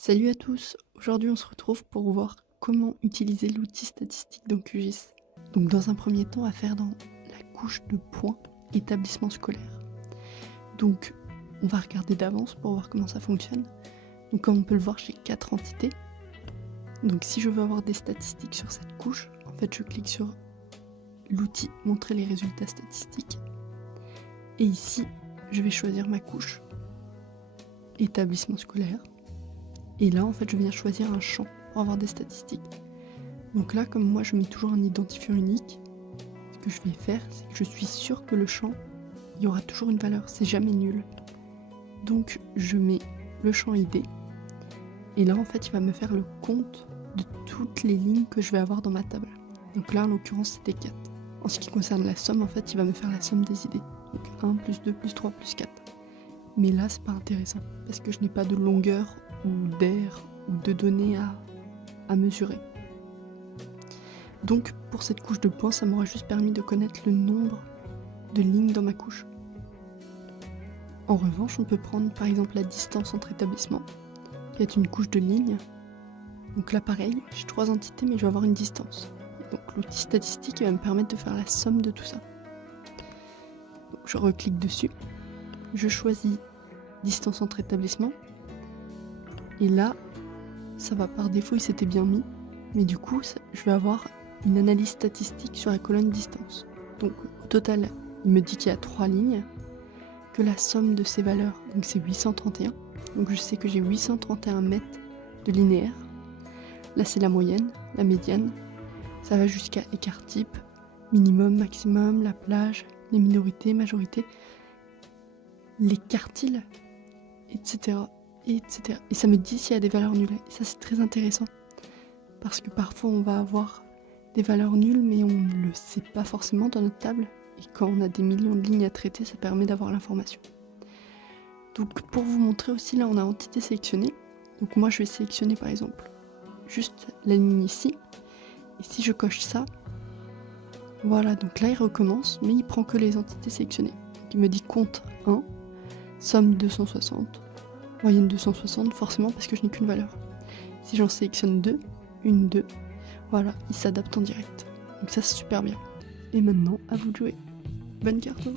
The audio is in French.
Salut à tous, aujourd'hui on se retrouve pour voir comment utiliser l'outil statistique dans QGIS. Donc dans un premier temps, à faire dans la couche de points établissement scolaire. Donc on va regarder d'avance pour voir comment ça fonctionne. Donc comme on peut le voir, j'ai 4 entités. Donc si je veux avoir des statistiques sur cette couche, en fait je clique sur l'outil montrer les résultats statistiques. Et ici, je vais choisir ma couche établissement scolaire. Et là, en fait, je viens choisir un champ pour avoir des statistiques. Donc là, comme moi, je mets toujours un identifiant unique, ce que je vais faire, c'est que je suis sûr que le champ, il y aura toujours une valeur, c'est jamais nul. Donc, je mets le champ ID. Et là, en fait, il va me faire le compte de toutes les lignes que je vais avoir dans ma table. Donc là, en l'occurrence, c'était 4. En ce qui concerne la somme, en fait, il va me faire la somme des idées. Donc 1, plus 2, plus 3, plus 4. Mais là, c'est pas intéressant, parce que je n'ai pas de longueur ou d'air ou de données à mesurer. Donc pour cette couche de points, ça m'aura juste permis de connaître le nombre de lignes dans ma couche. En revanche, on peut prendre par exemple la distance entre établissements, qui est une couche de lignes. Donc là pareil, j'ai 3 entités mais je vais avoir une distance. Donc l'outil statistique va me permettre de faire la somme de tout ça. Donc, je reclique dessus, je choisis distance entre établissements. Et là, ça va par défaut, il s'était bien mis. Mais du coup, je vais avoir une analyse statistique sur la colonne distance. Donc au total, il me dit qu'il y a 3 lignes, que la somme de ces valeurs, donc c'est 831. Donc je sais que j'ai 831 mètres de linéaire. Là c'est la moyenne, la médiane. Ça va jusqu'à écart type, minimum, maximum, la plage, les minorités, majorités, les quartiles, etc. etc. Et ça me dit s'il y a des valeurs nulles. Et ça c'est très intéressant. Parce que parfois on va avoir des valeurs nulles mais on ne le sait pas forcément dans notre table. Et quand on a des millions de lignes à traiter, ça permet d'avoir l'information. Donc pour vous montrer aussi, là on a entité sélectionnée. Donc moi je vais sélectionner par exemple juste la ligne ici. Et si je coche ça, voilà, donc là il recommence, mais il prend que les entités sélectionnées. Donc il me dit compte 1, somme 260, moyenne 260, forcément parce que je n'ai qu'une valeur. Si j'en sélectionne 2, 1, 2, voilà, il s'adapte en direct. Donc ça c'est super bien. Et maintenant, à vous de jouer. Bonne carte.